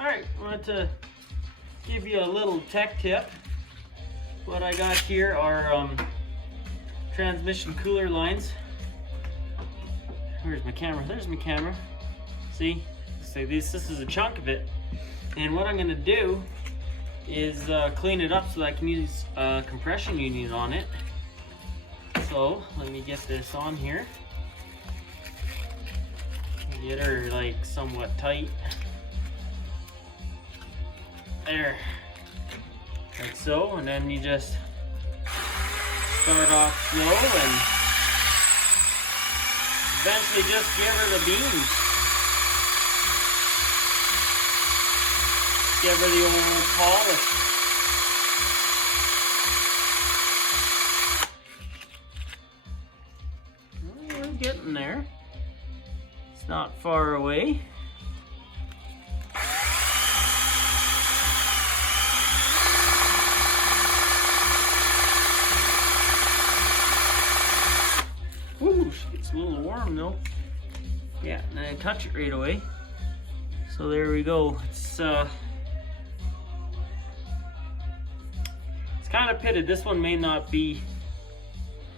Alright, I wanted to give you a little tech tip. What I got here are transmission cooler lines. Where's my camera? There's my camera. See? So this is a chunk of it. And what I'm going to do is clean it up so that I can use a compression union on it. So let me get this on here. Get her like somewhat tight. There. Like so, and then you just start off slow and eventually just give her the beans. Give her the old polish. Well, we're getting there. It's not far away. Ooh, it's a little warm though. Yeah, and I touch it right away. So there we go. It's kind of pitted. This one may not be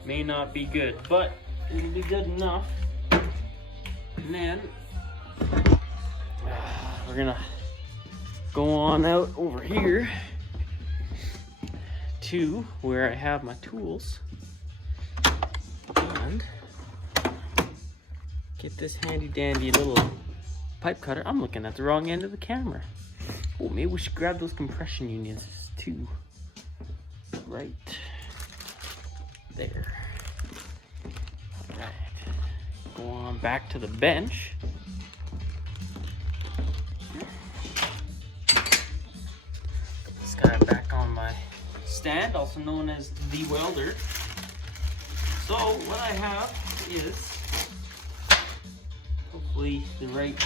good, but it'll be good enough. And then we're gonna go on out over here to where I have my tools and get this handy dandy little pipe cutter. I'm looking at the wrong end of the camera. Oh, maybe we should grab those compression unions too. Right there. All right. Go on back to the bench. Put this guy back on my stand, also known as the welder. So what I have is hopefully the right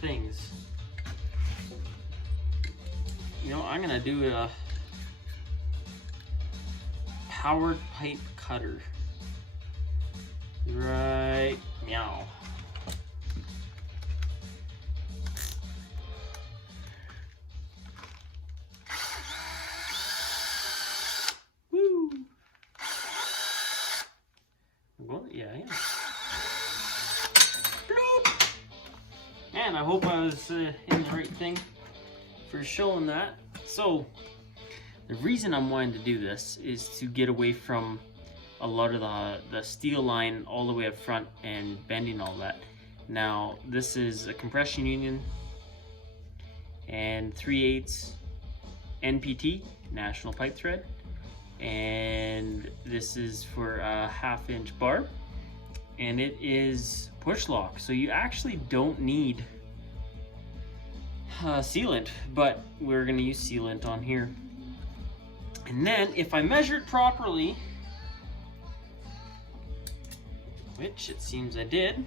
things. You know, I'm gonna do a powered pipe cutter. Right, meow. Woo! Well, yeah, yeah. Bloop! And I hope I was in the right thing for showing that. So, the reason I'm wanting to do this is to get away from a lot of the steel line all the way up front and bending all that. Now this is a compression union and 3/8 NPT, National Pipe Thread, and this is for a 1/2 inch barb, and it is push lock, so you actually don't need sealant, but we're going to use sealant on here. And then if I measured properly, which it seems I did,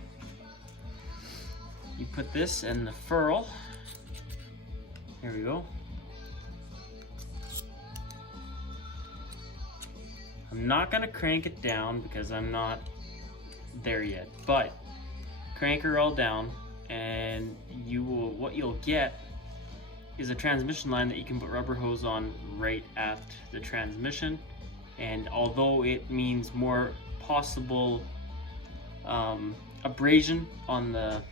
you put this in the ferrule. There we go. I'm not gonna crank it down because I'm not there yet, but crank her all down and what you'll get is a transmission line that you can put rubber hose on right at the transmission. And although it means more possible abrasion on the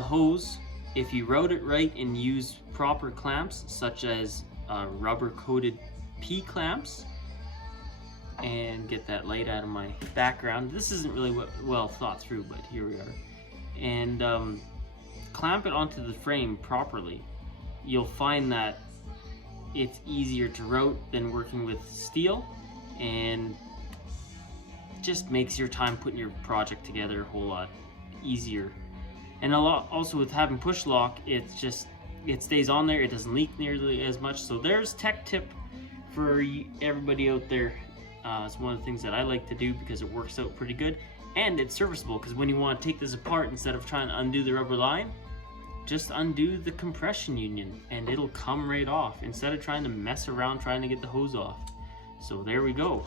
hose, if you route it right and use proper clamps such as rubber coated P-clamps, and get that light out of my background. This isn't really well thought through, but here we are. And clamp it onto the frame properly. You'll find that it's easier to route than working with steel, and just makes your time putting your project together a whole lot easier. And a lot also with having push lock, it stays on there, it doesn't leak nearly as much. So there's tech tip for everybody out there. It's one of the things that I like to do because it works out pretty good, and it's serviceable, because when you want to take this apart, instead of trying to undo the rubber line, just undo the compression union and it'll come right off instead of trying to mess around trying to get the hose off. So there we go.